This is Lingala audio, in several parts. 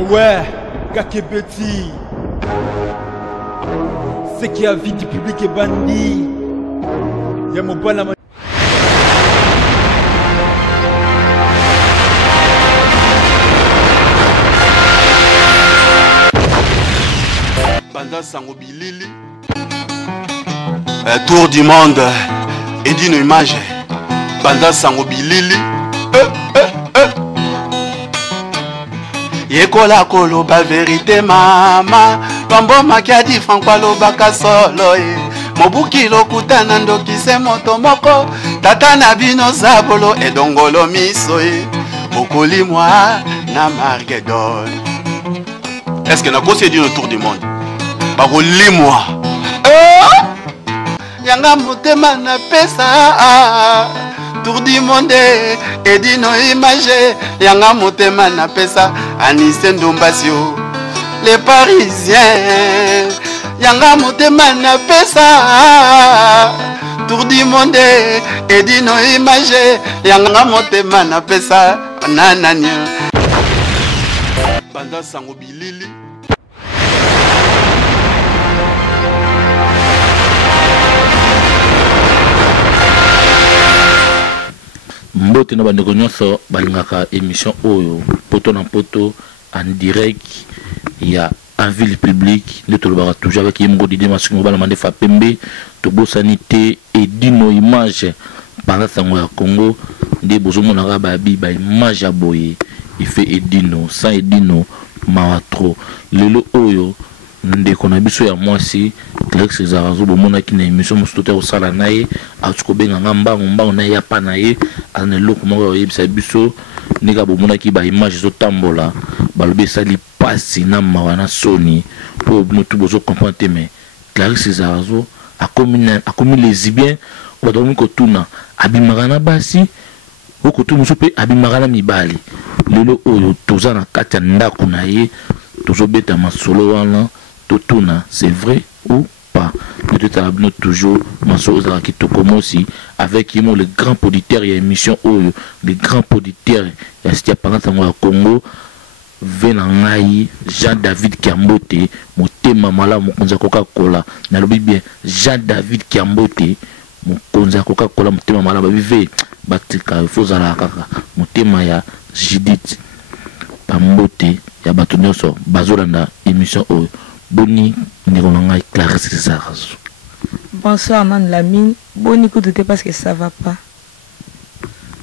Ah ouais, Kakebeti. C'est qui a vie du public est bandit. Y'a mon bon la Banda Sangobilili. Tour du monde et d'une image. Banda Sangobilili. Yekola koloba vérité mama. Bambo makiadi Franco lobaka solo e. Mobuki lokutana ndokise moto moko. Tata na bino zabolo edongolo miso e. Okoli moi na Margedon. Est-ce que na kosi dit autour du monde? Bakoli moi. Yanga motema na pesa. Tour du monde et dino image. Yanga motema na pesa. Anise Ndombasio. Les Parisiens. Yanga motema na pesa. Tour du monde et dino image. Yanga motema na pesa. Nananya. Banda Sangobilili. Mbote na bandeko nyonso balingaka émission oyo poto na poto en direct ya en ville publique nde tolobaka toujours avec Yemgo Didi Masuki mobala mande fa pembe tobosani te edino image pendant sango ya Congo nde bozomonaka babi ba image ya boye ife edino sans edino mawa trop lelo oyo ndeko na biso ya mwasi Clarisse Zarazo bomonaki na émission mosusu te osala na ye atukobenga nga mbango na ye ya pa na ye ana eloko moko oyebisa biso ndeka bomonaki ba image ezotambola balobi esali pasi na mawa na soni mpo bino tu bozocomprendre te mais Clarisse Zarazo akomi lesbien obadomi kotuna abimaka na basi okotu mosusu mpe abimaka na mibali lelo oyo toza na kati ya ndako na ye tozobeta masolo wana totuna c'est vrai ou pas nous toujours masolo qui tokomosi avec Yemo le grand producteur et émission oyo le grand producteur ya stia pendant sango Congo venangai Jean-David Kiambote motema mala mokonza Coca-Cola nalobi bien Jean-David Kiambote mokonza Coca-Cola motema mala babive batika fozala kaka motema ya Judith Pambote ya bato nyonso bazolanda émission oyo boni ngai Clarisse Zarazo. Bonsoir man Lamine, boni écoutez parce que ça va pas.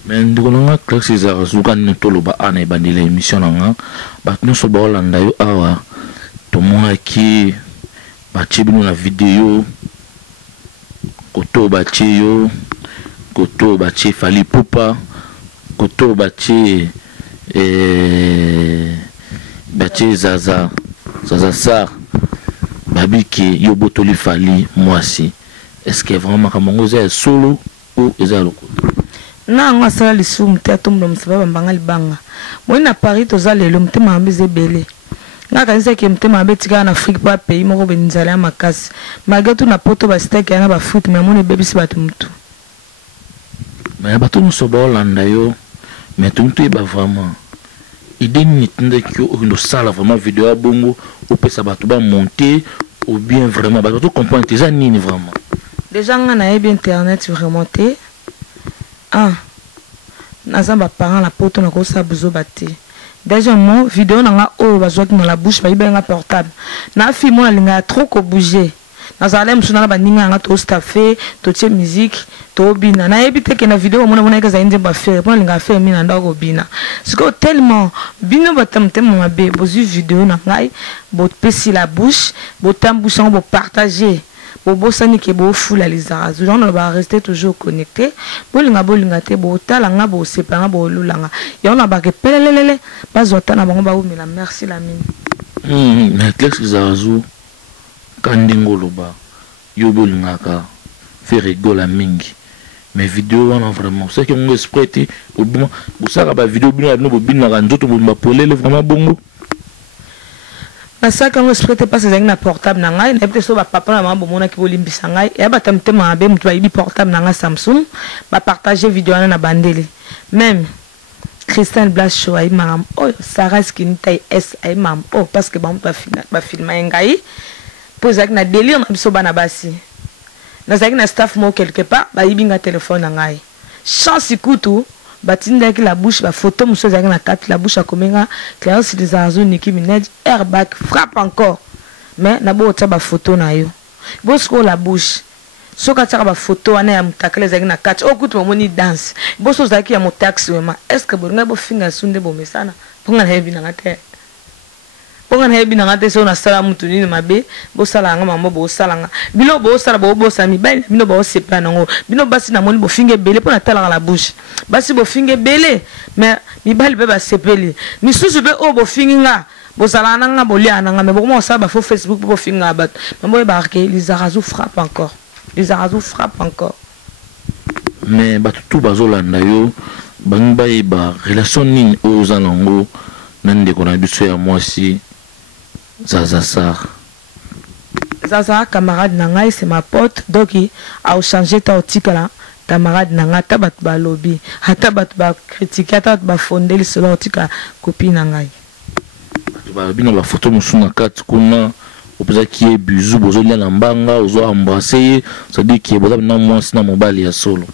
Mais ngai Clarisse Zarazo quand nous toloba ana bandela émission nanga bato nyonso baolanda yo awa tomonaki bachibino na vidéo koto bachi yo koto bachi Fali Pupa koto bachi bachi Zaza Sar babiki yo botoli Fali mwasi. Est-ce que vraiment kamongo za solo ou eza loko na nga sala lisumu te atombo msaba bambanga libanga moi na Paris toza lelo mtema ambeze bele nga kanisa ke mtema abetika na Afrique pa pays moko benzala ya makasi malgré tout na poto ba steak ya na ba foot mais moni bebisi batu mutu mais batu nyonso baolanda yo mais tumtu eba vraiment idée ni tinde ki o sala vraiment vidéo bongo ou pesa batu ba monter ou bien vraiment batu comprendre ça nini vraiment déjà nga na bien internet vraiment te nazamba parents la poto na ko sa buzo baté déjà mon vidéo na nga o bazwaki na la bouche ba ibenga portable na fi mo linga trop ko bouger nazala msuna na baninga nga to staffer to tie musique to bina na ebite ke na vidéo mona ka za inde ba faire pour linga faire mina ndako bina siko tellement bino batamte mabe bozu vidéo na ngai bo pesi la bouche bo tambouchon bo partager bo sani ke bo fula les Zarazo on va rester toujours connecté bolinga te bo tala nga bo sepanga bo lulanga ya on ba ke pelelele bazota na bango ba umela merci la mine mais Clarisse Zarazo kandingoloba yo bolingaka faire rigola mingi mais vidéo wana vraiment c'est que on esprit au bon vous ça ba vidéo bino no bobina ka nzoto bo polele vraiment bongo na ça quand esprit pas c'est na portable na ngai na peut so ba papa na maman bomona ki bolimbisa ngai ya batamte mabe mutu ba ibi portable na nga Samsung ba partager vidéo na bandele même Christian Blasho ay maram oh Sarah Skintai S ay mam oh parce que ba film ngai pose avec na délire na biso bana basi na zaki na staff mo quelque part ba yibinga téléphone ngai chance ikutu batinda ki la bouche ba photo muso zaki na carte la bouche akomenga Clarence des Arzo Nicki Minaj airbag frappe encore mais na bo ta ba photo na yo bosko la bouche soka tsaka ba photo wana ya mutakale zaki na carte okutu momoni danse boso zaki ya mo taxi wema est-ce que bonga bo finga sunde bo mesana ponga na hebi na ngate ponga na hebi na ngate so na sala mutu nini mabe bo sala nga mambo bo sala nga bino bo sala bo sami ba bino bo sepla nango bino basi na moni bo finge bele pona tala la bouche basi bo finge bele mais mi bali be ba sepeli mi susu be o bo finga bo sala nga bo lia nga mais bo mo sa ba fo Facebook bo finga bat mambo ba ke les Arazo frappe encore. Les Arazo frappent encore. Mais tout bazolanda yo bangba ba relation ni aux alango nande ko na biso ya mwasi Zaza Sar. Zaza camarade nangai c'est ma pote donc il a changé ta otikala camarade nanga tabat ba lobby hatabat ba critiquer tabat ba fonder selon otika copine nangai. Ba bino ba photo musuna kat kuna opeza qui est bisou bozo lia na mbanga ozo embrasser ça dit que boza na mwasi na mobali ya solo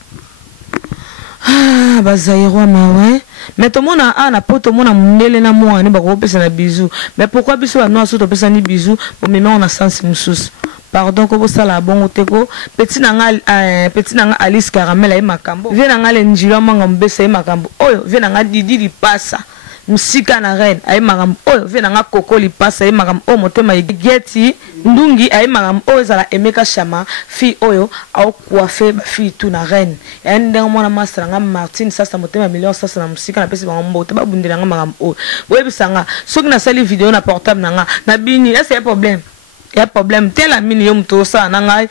ah bazairo mawe mais tout monde a na poto mona mundele na mwa ni bako pesa na bisou mais pourquoi biso ba noa so to pesa ni bisou pour me on a sens mususu pardon ko bosala bongo teko petit nanga Alice Caramel ay makambo vie nanga le njilo manga mbesa ay makambo oyo vie nanga Didi li passa musika na reine ay makambo oyo vie nanga Koko li passa ay makambo o motema igeti ndungi ay makambo oyo zala Emeka Shama fi oyo au coiffer ba fi tout na reine ya ndenge mona master nga Martin sasa motema million sasa na musika na pesi bango mbote ba bundela nga makambo oyo boye bisanga soki na sali vidéo na portable nanga na bini est-ce qu'il y a problème? Il y a problème tel ami yo mto sa nanga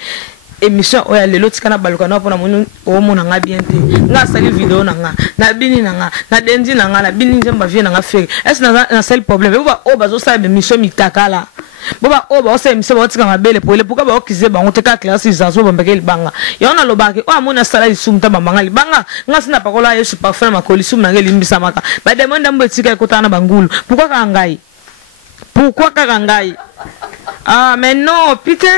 émission oya lelo tikana baluka na pona monu o mona nga bien te nga sali vidéo nanga na bini nanga na dendi nanga na bini njemba vie nanga fere est ce na sel problème boba o bazo sa émission mitakala boba o ba o sa émission ba tika mabele pole pourquoi ba o kize ba on te ka classe zazo ba mbeke libanga yona lobaki o amona sala isumta mambanga libanga nga sina pakola yesu parfum makoli sum na ngelimbisa maka ba demanda mbo tika ekotana bangulu pourquoi ka ngai ah mais non putain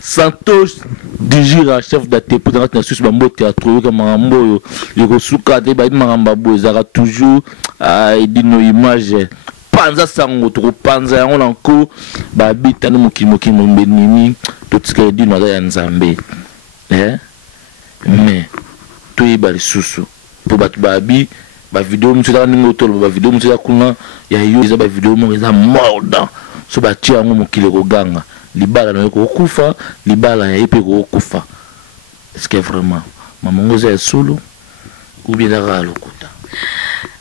Santos Dijira chef d'AT pour la Suisse bambo théâtre comme mambo yo suka de ba mamba bozara toujours il dit nos images panza sango to panza on encore ba bitana mukimoki mbeni tout ce que dit na ya nzambe mais to ibali susu pour bat babi ba vidéo mutsa ningo to ba vidéo mutsa kuna ya yo za ba vidéo mo za morda so ba tia ngo mukile ko ganga libala na ko kufa libala ya epe ko kufa est-ce que vraiment maman ngoza solo ou bien la lokuta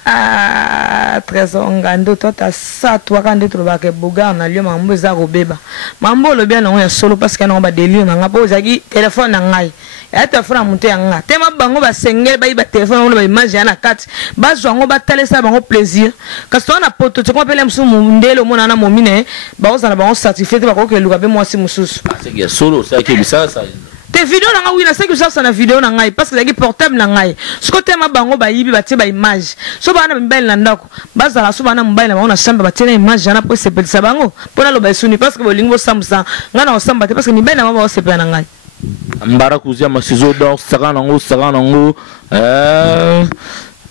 ah trésor ngando tota sa toi quand tu vas que boga na lio mambo za robeba mambo lo bien na solo parce que na ba délire na ngabo zaki téléphone na ngai ya téléphone monter nga tema bango ba sengel ba téléphone ba image na kati ba zwango ba talesa bango plaisir parce que na poto tu compelle msu mundelo mona na momine ba oza na bango certifié ba ko ke luka be mwasi mususu c'est que solo ça que ça te vidéo na nga oui na c'est que ça na vidéo na ngai parce que zaki portable na ngai ce côté ma bango ba yibi ba tie ba image so ba na mbele na ndako ba zala so ba na mbele na chambre ba tie na image na po sepelisa bango pona lo ba suni parce que bolingo samsa nga na osamba te parce que mbele na ba sepela na ngai mbara kuzia masizo donc saka nango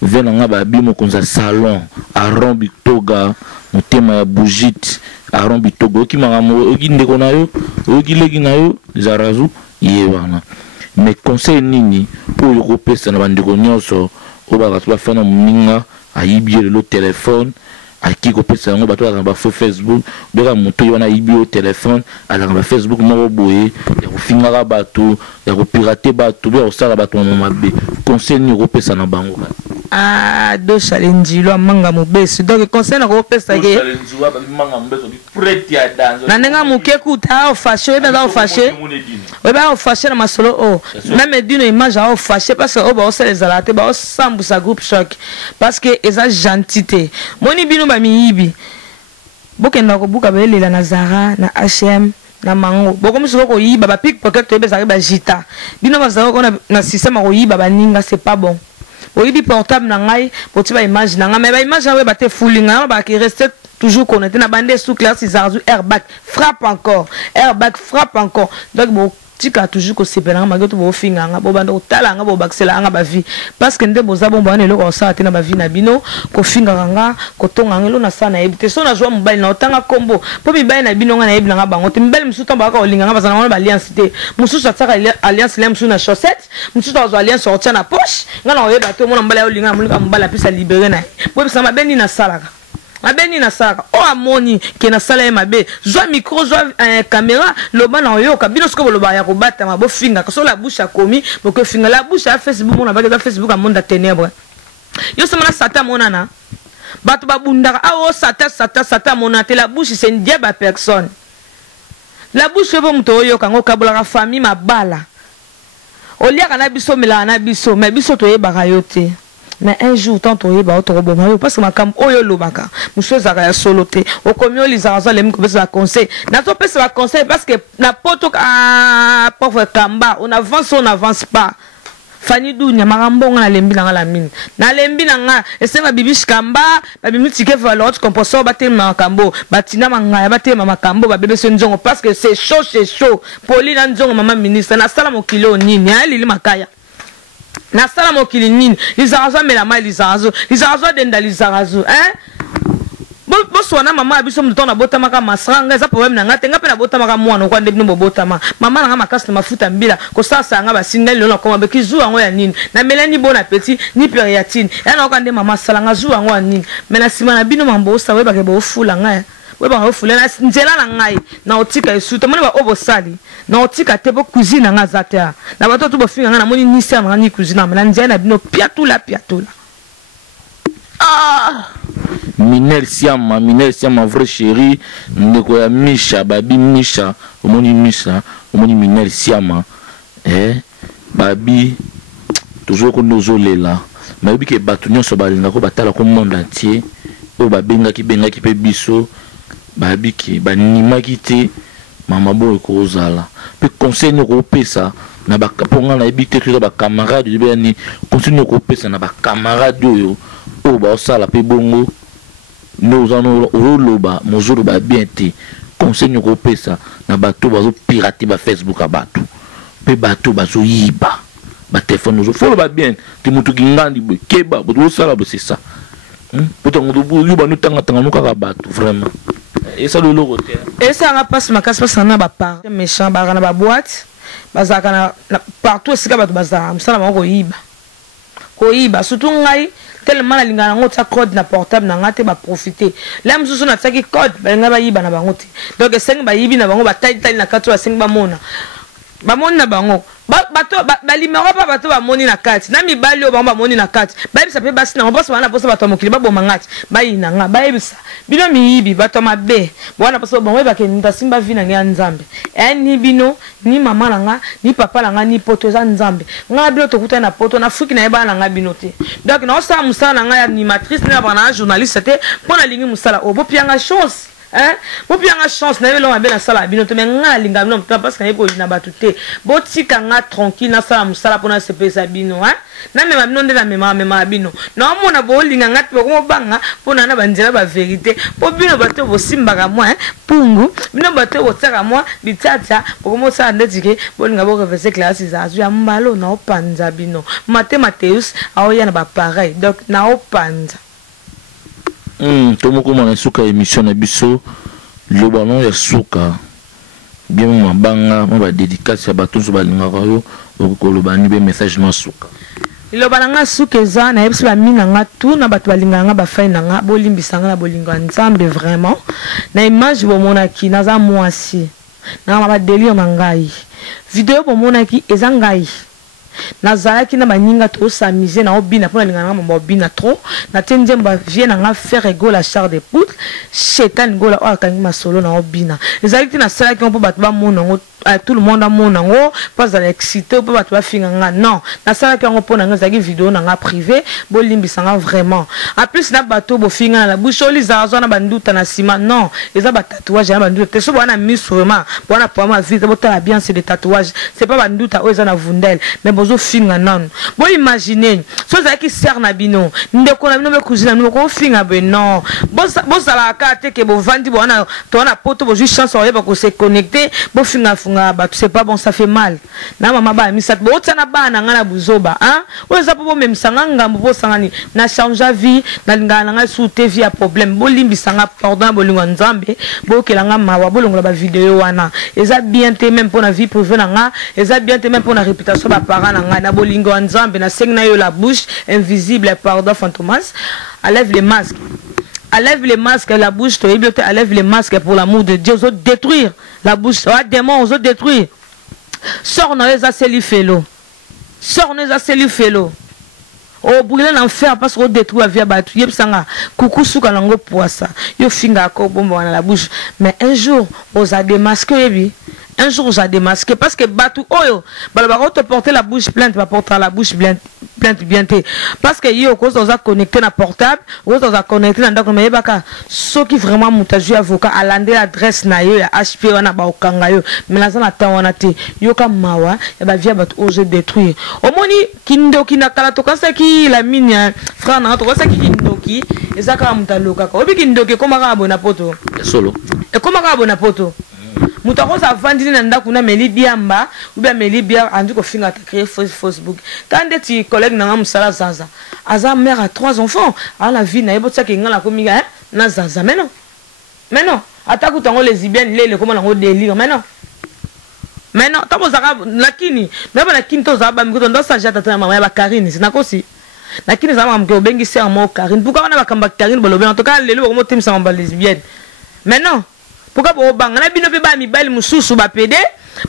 vena nga ba bimo konza salon Aron Bitoga motema ya Bougite Aron Bitoga oki mangamo oki ndeko na yo oki legi na yo Zarazu yewana mais conseil nini pour yo kopesa na bandeko nyonso o ba ka fana muninga ayibie le téléphone aki kopesa ngo bato ba Facebook doka moto yona ibio téléphone ala ba Facebook mo boye ya kofinga ka bato ya ko pirater bato be osala bato mabe conseil ni kopesa na bango ah do challenge lo manga mobesu donc conseil na kopesa ke challenge wa ba manga mobesu bi prêt ya danzo na nenga mukeku ta o fâché be o fâché we ba o fâché na masolo o même dino image o fâché parce que o ba o sala zalate ba o sambu sa groupe choc parce que eza gentité moni bino ba miyibi bokenda ko buka belela na Zara na H&M na mango boko musuko ko yiba ba pickpocket to be zari ba jita bino ba zara ko na système ko yiba ba ninga c'est pas bon oyibi portable na ngai poti ba image na ngai mais ba image na ba te fulinga ba ki rester toujours connecté na bande sous classe Zarazou airbag frappe encore donc bon tika toujours ko sepela nga mageto bo finga nga bo banda otala nga bo baksela nga ba vie parce que nde boza bon bana eloko sa te na ba vie na bino ko finga nga ko tonga ngelo na sana ebite so na joa mobile na otanga kombo po mibale na bino nga na ebi nga bango te mibale musuto ba ka olinga nga bazana nga ba alliance te mususu ataka alliance lem suna chaussette mususu azo alliance sortir na poche nga na oyeba te mona mbala olinga mulika mbala pisa libérer na bo bisa mabeni na salaka abeni na saka o amoni ke na sala mabe zwa micro zwa caméra loba na yoka bino siko loba ya kobata mabo finga kaso la bouche a komi boko finga la bouche a Facebook mona ba Facebook a monde ténèbres yo semana sata mona na bato babundaka awo sata mona te la bouche c'est une diable personne la bouche bo mto yoka ngo kabola famille mabala olia kana biso mela na biso mais biso to yebaka yo te. Mais un jour, tant on y va, parce que ma cam, oyo lobaka, monsieur Zagaya soloté, au commun, les argents, les mouches, la conseil. N'a pas fait la conseil parce que n'a pas tout à pauvre Kamba, on n'avance pas. Fanny Dou, Nyamarambo, on a lembi dans la mine. Na lembi nanga, et c'est ma bibiche Kamba, ma bibi ticket valeur, composant, batte ma cambo, batina manga, batte ma cambo, ma bébé Senjongo, parce que c'est chaud. Pauline Njongo, maman ministre, n'a salam au kilo, ni, lili makaya. Na sala mokili nini lizarazo mela mai lizarazo denda lizarazo bo swana mama abiso mutona botama ka masranga za problème nanga tenga pe na botama ka mwana kwa ndebino botama mama nanga makasi na mafuta mbila ko sasa nga basinga lelo ko mabe kizu ango ya nini na melani bon appétit ni periatine na ko nde mama sala nga zu ango ya nini mena sima na bino mambo sa we ba ke bo fula nga we ba fula na nzela na ngai na otika esuta moni ba obosali na otika te bo cuisine nga zata na bato to bo finga nga na moni ni sa nga ni cuisine na nzela na bino piatula Minel Siama vrai chéri ndeko ya Misha babi Misha omoni Minel Siama babi toujours ko nozolela mais bi ke batu nyonso balinga ko batala ko monde entier o bengaki pe biso babi ke banimaki te mama boy ko ozala pe conseil ko pesa na ba kaponga na ebite to ba camarade de beni conseil ko pesa na ba camarade yo o ba osala pe bongo nous allons roloba mozolo ba bien te conseil ko pesa na bato bazo pirater ba Facebook a bato pe bato bazo yiba ba téléphone nous faut ba bien te mutu kingandi be keba bo sala c'est ça pourtant on yo ba nous tanga nous ka bato vraiment et ça le logo te et ça nga passe ma casse passe na ba part méchant ba na ba boîte bazaka na partout sika bato bazaka msala ma ko yiba surtout ngai tellement la linga nango ta code na portable na ngate ba profiter là msusu na tsaki code ba nga ba yiba na bango te donc seng ba yibi na bango ba taille na kato ba seng ba mona na bango bato ba limero pa bato ba moni na kati na mibali o ba moni na kati ba yebisa pe basi na boss bana boss bato mokili ba boma ngati ba yina nga ba yebisa bino miyibi bato mabe bwana boss ba weba ke nda simba vina ngi nzambe ni bino ni mama nanga ni papa nanga ni poto za nzambe nga bino to kuta na poto na fuki na yeba nanga bino te donc na osa musala nanga ya animatrice na bana journaliste te pona lingi musala obo pianga chance mo pianga chance na yelo mabela sala bino to menga linga bino parce que na yebo na batuté botika nga tranquille na sala musala pona se pesa bino na mema bino ndela mema bino na mona bo linga ngati ko banga pona na banzela ba vérité po bino bato bo simbaka moi pungu bino bato bo tsaka moi bitata ko mo sa ndetike bo linga bo reverser classe za azu ya mbalo na opanza bino Mateus aoya na ba pareil donc na opanza tomoko mona suka émission na biso lobano ya suka bien mabanga ba dédicace ya bato so balingaka yo ko lobani be message na suka lobana nga suka za na yebisa ba mina nga tout na bato balinganga ba fai na nga bolimbisanga na bolingo nzambe vraiment na image bo mona ki na za mwasi na ba délire na ngai vidéo bo mona ki ezangai nazalaki na baninga to s'amuser na obina pona lingana mamba obina trop na tendemba vient na faire ego la char de poutre shetan gola o akangi masolo na obina ezalaki na sala ki on peut battre ba mona tout le monde a mona ngo pas à excité peut battre ba finga nga non na sala ki on pona nga zaki vidéo na nga privé bo limbisanga vraiment en plus na bato bo finga na la bouche oli zazo na banduta na sima non eza ba tatouage na banduta te so bana mis vraiment bana pour ma vie botala bien c'est des tatouages c'est pas banduta o eza na vundel mais bon bozo finga nanu bo imaginer so za ki ser na bino ndeko na bino be cousine na ko finga be non bo sala ka te ke bo vandi bo na to na poto bo juste chance ba ko se connecter bo finga ba c'est pas bon, ça fait mal na mama ba mi sat bo tsana ba na ngana buzoba hein o za bo même sanga ngambo bo sangani na change vie na ngana nga sous TV a problème bo limbi sanga pardon bo lingo nzambe bo kelanga mawa bo longola ba vidéo wana eza bien te même pour la vie privée na nga eza bien te même pour la réputation ba parents na nga na bo lingo nzambe na seng na yo la bouche invisible pardon fantomas enlève les masques. Enlève les masques, la bouche, enlève les masques pour l'amour de Dieu. Ils ont détruire la bouche. Ouais, démon, ils ont détruire. Sors dans les asselifélo. Sors dans les asselifélo. Oh, brûler l'enfer parce qu'on détruit la vie à battu. Yep, sanga. Coucou, souka lango poissa. Yo finga ko bombo dans la bouche. Mais un jour, on a démasqué, un jour, j'ai démasqué parce que Batou, oh yo, balabaro te porter la bouche plainte, va porter la bouche plainte bien te. Parce que yo, quand on a connecté na portable, quand on a connecté na d'accord, mais baka, ceux qui vraiment moutaju avocat, à l'andé l'adresse na yo, ya HP wana ba okanga yo, mais là ça na ta wana te, yo ka mawa, ya ba via bat oser détruire. Au moni kindo kina kala to kasa ki la mine, frère na to kasa ki kindo ki, ezaka mutaloka ka. Obi kindo ki koma ka abona poto. Solo. Et comment ka abona poto? Moutako sa vandini nanda kuna meli biamba ou bien meli bia andu ko finga ta créer Facebook quand des petits collègues na musala zaza aza mère a 3 enfants à la vie na yebo tsaka ngala ko miga na zaza mais non ataku tango les lesbiennes les comment na délire mais non tabo zaka lakini mais ba lakini to za ba miko ndo sa jata ta mama ya ba Karine c'est nakosi lakini za mama mko bengi ser mo Karine pourquoi on a ba kamba Karine bolobe en tout cas lelo ko tim sa ba lesbienne mais non. Pourquoi vous bang na bino pe ba mi bali mususu ba pede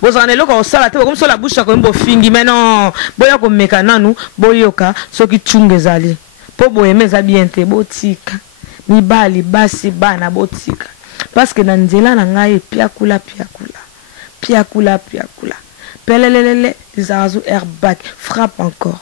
vous en eloko osala te comme so la bouche ko mbo fingi mais non boya ko meka nanu boyoka soki chungezali po boyemeza bien te botika mi bali basi bana botika parce que na nzela na ngai piakula pelelelele zazu airbag frappe encore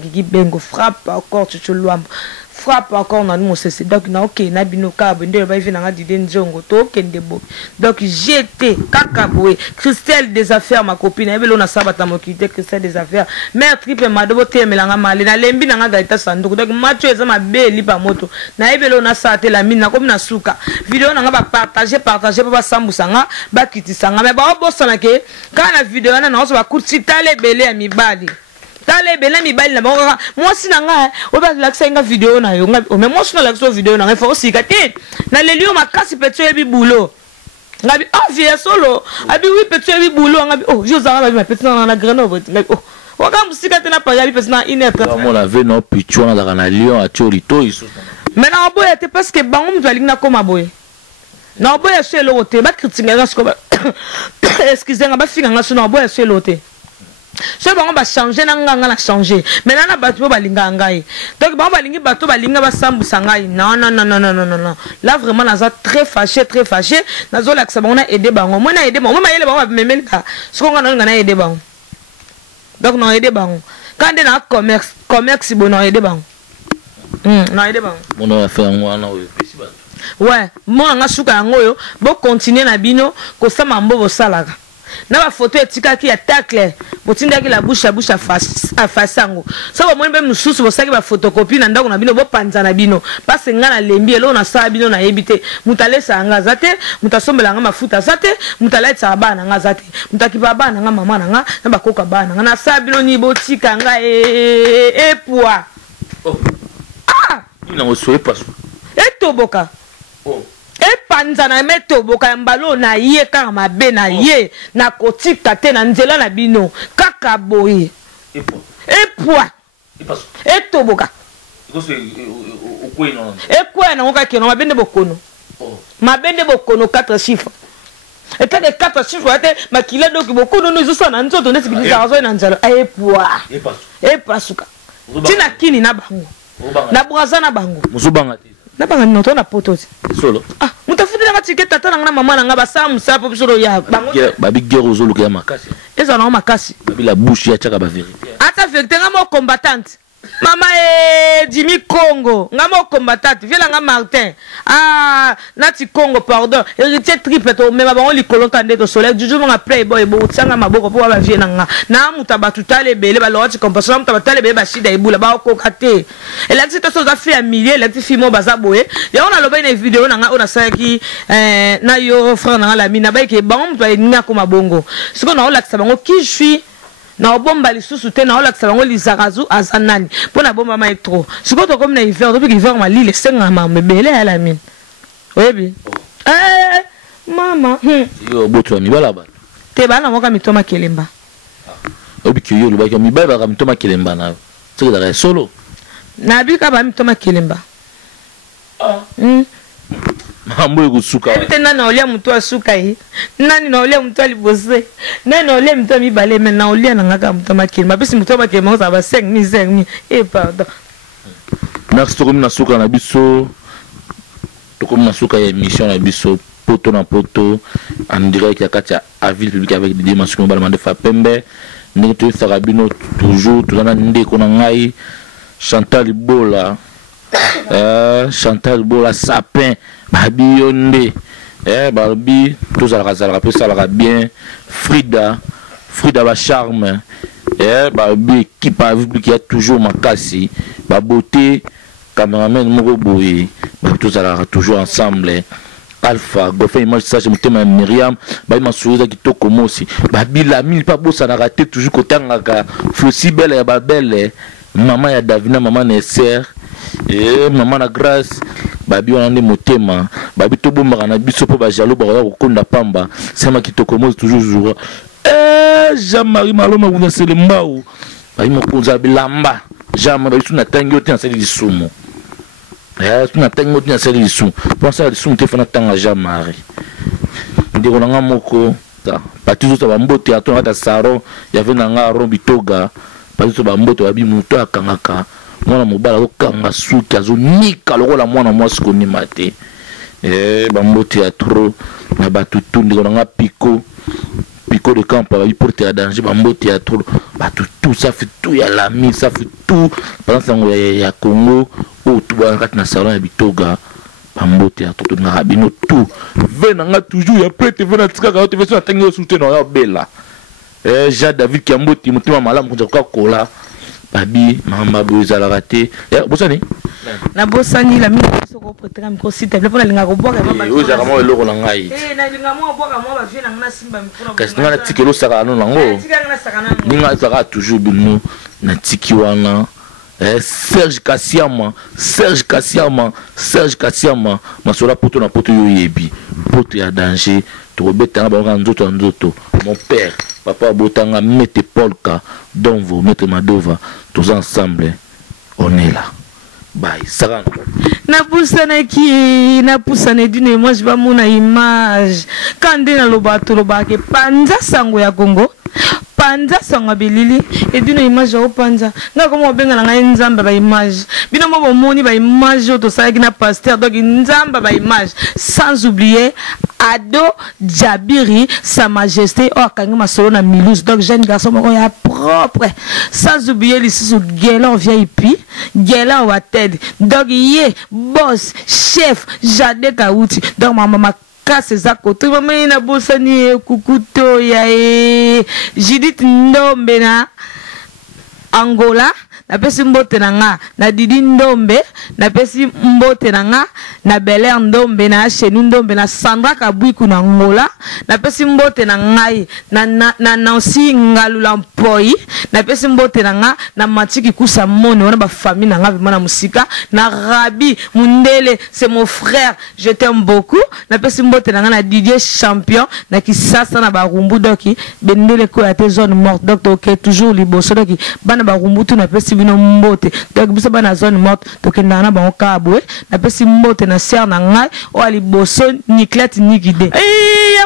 Gigi Bengo frappe encore Chuchuluambo frappe encore dans mon cessé donc na ok na bino ka bende ba vina nga dide njongo to kende bo donc j'étais kakaboé Christelle des affaires ma copine ebelo na sabata mokité Christelle des affaires mère triple madobo temelanga mali na lembi na nga gaita sanduku donc macho eza mabeli pa moto na ebelo na sate la mine na comme na suka vidéo na nga ba partager pa sambusanga ba kitisanga mais ba bosana ke kana vidéo na so ba kutitale bele ya mibali tale bele mibali na bango moi sinanga oba lakisa nga vidéo na yo mais moi sina lakisa vidéo na fa osika te na lelio makasi peto ebi boulot ngabi vie solo abi oui peto ebi boulot ngabi oh jozara ba peto na Grenoble ngabi oh waka musika te na pa yabi peto na inetre moi la ve no pichwa na kana lion a chorito iso mais na boye te parce que bango mzali na koma boye na boye selo wote ba kritinga nga sko excusez nga ba finga nga so na boye selo wote. So bango ba changer na nganga na changer mais na bato ba linga ngai donc bango ba lingi bato ba linga ba sambusa ngai non là vraiment naza très fâché nazo la que bango na aider bango moi na aider bango moi yele bango ba memelka so nga na aider bango donc na aider bango quand na commerce bon na aider bango na aider bango mon affaire moi na o festival ouais moi nga suka ngoyo bo continuer na bino ko sama mbo salaka na ba photo etika ki ya tacle botinda ki la bouche à fasango so ba moni be mususu bo saki ba photocopie na ndako na bino bo panza na bino parce que nga na lembi elo na sa bino na yebite mutalesa nga zate mutasombela nga mafuta zate mutaletsa bana nga zate mutakiba bana nga mama nga na bakoka bana nga na sa bino ni botika nga poa ni na oso epaso etoboka e panza na meto boka mbalo na ye kaka mabe na ye na kotika te na nzela na bino kaka boye epwa etoboka ekwe na ngoka kino mabende bokono 4 chiffres et tant que 4 chiffres ate makila doki bokono no zo na nzoto ndesi biza zo na nzela epwa epasuka tina kini na bango na braza na bango musubanga te na banga noto na poto solo mutafuti na tiketi tata na mama na nga ba samsa po bisoro ya bango babi guerre zolo ya makasi eza na makasi babi la bouche ya chaka ba vérité ata vérité nga mo combattante Mama Jimmy Congo, ngamo combattant, viens nga Martin. Ah, nati Congo pardon. Héritier triple to mais ba on li kolonta ndeto soleil du jour nga playboy bo tsanga maboko po ba vie nga. Na mutaba tutale bele ba loti compassion mutaba tale bele ba shida ibula ba okokate. Et là c'est ça fait un millier, là ti fimo baza boye. Ya on a loba une vidéo nga on a ça qui na yo frère nga la mina ba ke ba on to nga ko mabongo. Siko na ola kisabango qui je suis na bomba lisusu te na ola kisabango lizarazu azanani pona bomba mai trop siko to comme na hiver depuis hiver ma lile senga ma mebele à la mine oyebi mama yo boto mi bala ba te bana moka mitoma kelemba obi ki yo lo ba ki mi bala mitoma kelemba na c'est da solo na bi ka ba mitoma kelemba mambo ekusuka tena na olia mtu asuka yi nani na olia mtu alibose nani na olia mtu mibale mais na olia na ngaka mtu makili mapesi mtu makili mo za ba 5000 pardon merci to comme na suka na biso to comme na suka ya émission na biso poto na poto en direct ya katia à ville publique avec des dimensions balama de fa pembe ndenge to sarabino toujours tozana ndeko na ngai Chantal Bola Chantal Bola sapin babi yonde babi tous à peu ça bien Frida ba charme babi équipe qui a toujours makasi ba beauté cameraman moko boye ba tous toujours ensemble Alpha Goffin image ça je me Myriam ba ma souza kitoko mosi babi la mille pas bossa na raté toujours côté ngaka Flossi belle ya ba belle maman ya Davina maman Nesser maman na grâce babi wana ndi motema babi to bomba na biso po ba jalo ba kokonda pamba sema kitoko mo toujours Jean-Marie Maloma kuna sele mbao babi mokunza bilamba jama babi tuna tangi ote na sele lisumu tuna tangi ote na sele lisumu pensa lisumu te fana tanga Jean-Marie ndiko nga moko ta patizo to bambote ato ngata saro yave na nga ro bitoga patizo bambote babi muto akangaka mwana mobala okanga suki azonika lokola mwana mwasi konima te bambote ya tro na batutu ndeko na nga pico de camp babi porte ya danger bambote ya tro batutu ça fait tout ya lami ça fait tout pendant sango ya Congo o tuba kati na salon ya bitoga bambote ya tro na bino tout vena nga toujours ya prête vena tikaka te version atangi o soute na ya bela Jean David Kiambote mutima malamu kunja kwa kola babi mama boza la raté bosani na bosani la mine soko prêter micro s'il te plaît pour linga ko boka mama oui za kama eloko na ngai na linga mo boka mo ba vient na simba micro kasi nga tikelo saka no nango ninga saka toujours bino na tiki wana Serge Kassiama masola poto na poto yo yebi poto ya danger to beta na ba nzoto mon père papa botanga mette polka donc vous mettez Madova tous ensemble on est là bye Sarah na pusana d'une moi je vais mon image quand na lobato lobake panza sango ya Congo panza sango bilili et d'une image au panza nga komo benga na ngai nzamba ba image bino mo bomoni ba image to sa na pasteur donc nzamba ba image sans oublier Ado Djabiri sa majesté o akangi masolo na Milus donc jeune garçon moko ya propre sans oublier les sous Guélan VIP Guélan wa Ted donc yé boss chef Jade Kaouti donc maman c'est ça côté maman na bosani kukuto ya Judith Ndombe na Angola na pesi mbote na nga na Didi Ndombe na pesi mbote na nga na Belair Ndombe na Chenu Ndombe na Sandra Kabwiku na Angola na pesi mbote na ngai na Nancy Ngalula Mpoi na pesi mbote na nga na Matiki Kusa Mone wana ba famille na nga vraiment na musika na Rabi Mundele c'est mon frère je t'aime beaucoup na pesi mbote na nga na Didier Champion na Kisasa na Barumbu doki bendele ko ya te zone morte donc OK toujours liboso doki bana Barumbu tu na pesi bino mbote donc biso bana zone morte to kenda na bango kabwe na pesi mbote na ser na ngai o ali boso Niclette Nikide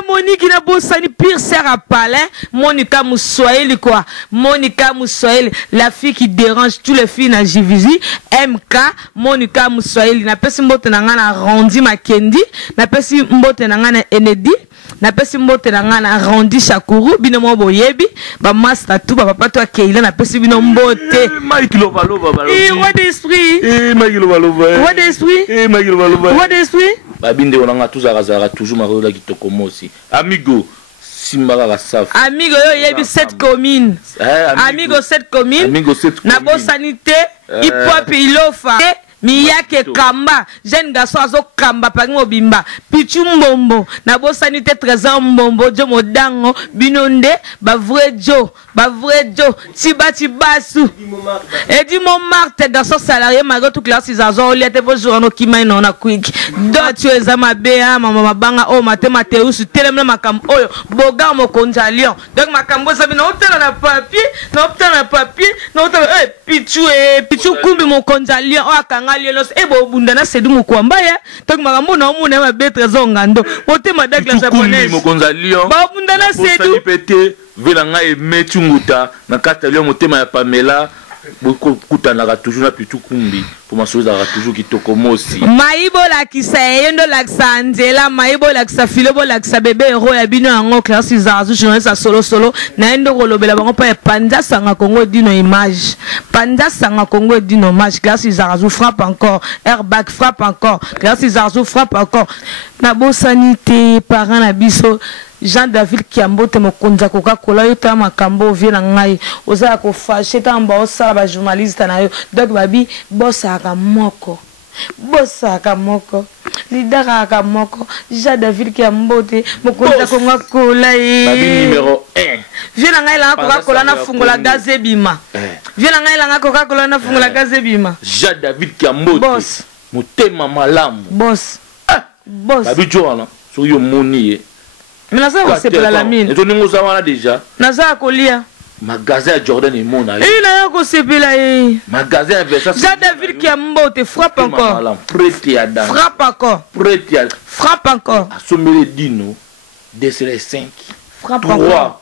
Monique na bosani pire sert à Palin. Monica Moussoaili quoi. Monica Moussoaili, la fille qui dérange tous les filles na Jivizi. MK, Monica Moussoaili. Na pesi mbote na ngana Rondi Makendi. Na pesi mbote na ngana Enedi. Na pesi mbote na ngana Rondi Shakuru. Bino mo boyebi. Ba master tout, ba papa toi Keila. Na pesi bino mbote. Mike Lovalova. Roi d'esprit. Mike Lovalova. Roi d'esprit. Mike Lovalova. Roi d'esprit. Babinde onanga tuzakazaka toujours marola kitoko mosi. Amigo. Simbara Saf. Amigo yo yebi 7 communes. Amigo 7 communes. Amigo 7 communes. Na bo sanité, hip-hop ilofa. Miyake Kamba, jeune garçon azo Kamba pango bimba. Pichu Mbombo, na bo sanité trésor Mbombo, jo modango, binonde, ba vrai Joe, tiba tibasu. Et du Montmartre, garçon salarié, malgré toute classe, ils ont lié tes beaux journaux qui mènent en a quick. Donc tu es à ma béa, ma banga, oh, ma thématéus, tellement ma cam, oh, boga mo konja lion. Donc ma cambo sabi, non, t'es na papier, non, pichu kumbi mon konja lion, oh, kanga. Ebo bundana sedu mukwamba ya donc magambo na omuna ma betre zongando mote madak la japonaise mokonza lion ba bundana sedu pete velanga e metunguta na kata lion motema ya Pamela beaucoup kutanaka toujours na pitu kumbi pour ma chose ara toujours kitoko mosi maibo la kisa yendo la sanzela maibo la kisa filebo la kisa bébé héros ya bino yango classe zazu journaliste solo na endo kolobela bango pa panja sanga Congo dino image panja sanga Congo dino image classe zazu frappe encore airbag frappe encore classe zazu frappe encore na bo sanité parents na biso Jean-David Kiambote mokonza Coca-Cola yo ta makambo vient ngai oza ko fâché tamba osala ba journaliste na yo donc babi bosaka moko lidera ka moko Jean-David Kiambote mokonza Coca-Cola babi numéro 1 vient ngai la Coca-Cola na fungola gazebima vient ngai la Coca-Cola na fungola gazebima Jean-David Kiambote boss motema malamu boss babi joana so yo moni mais naza ko sepela la mine et toningo zawana déjà naza ko lia magasin Jordan et Mona il a ko sepela magasin Versace Jean-David Kiambote frappe encore prêt à danser frappe encore frappe encore assommé dino DCL 5 frappe encore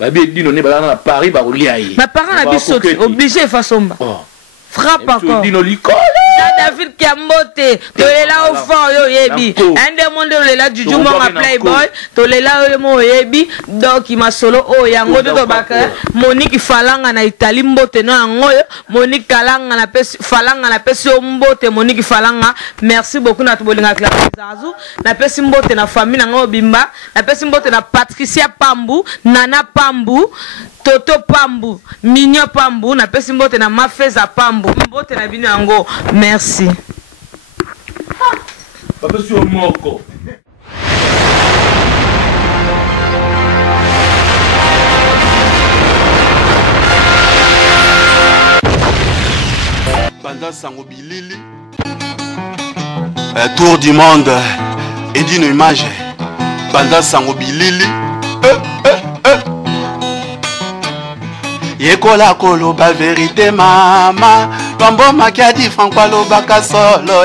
babi dino ne balana Paris ba kolia yi ma parent na biso obligé fasomba frappe encore dino likolo David Kiambote tolela au fort yo yebi un des monde lela juju mo ma playboy tolela yo mo yebi donc ma solo o yango to baka Monique falanga na Italie mbote no yango Monique kalanga na pesi falanga na pesi mbote Monique falanga merci beaucoup na tobolinga classe zazu na pesi mbote na famille na ngo bimba na pesi mbote na Patricia Pambu Nana Pambu Toto Pambu, Mignon Pambu, na pesi mbote na Mafeza Pambu, mbote na bino yango. Merci. Papa sur moko. Banda Sango Bilili. Tour du monde et d'une image. Banda Sango Bilili. Yekola koloba vérité mama Bambo makiadi Franco lobaka solo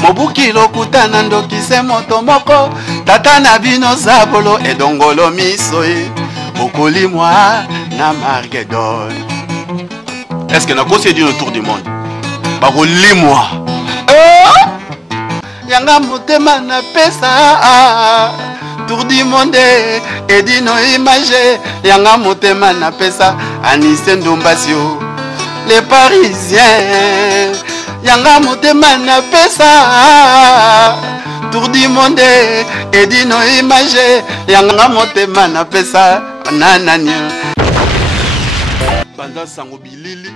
Mobuki lokutana ndokise moto moko Tata na bino zabolo edongolo miso Okoli moi na Margedon. Est-ce que na conseillé du tour du monde Bakoli moi Yanga motema na pesa Tour du monde et dino image Yanga motema na pesa Anissé Ndombasio les Parisiens Yanga motema na pesa Tour du monde et dino image Yanga motema na pesa Nananya Banda Sango Bilili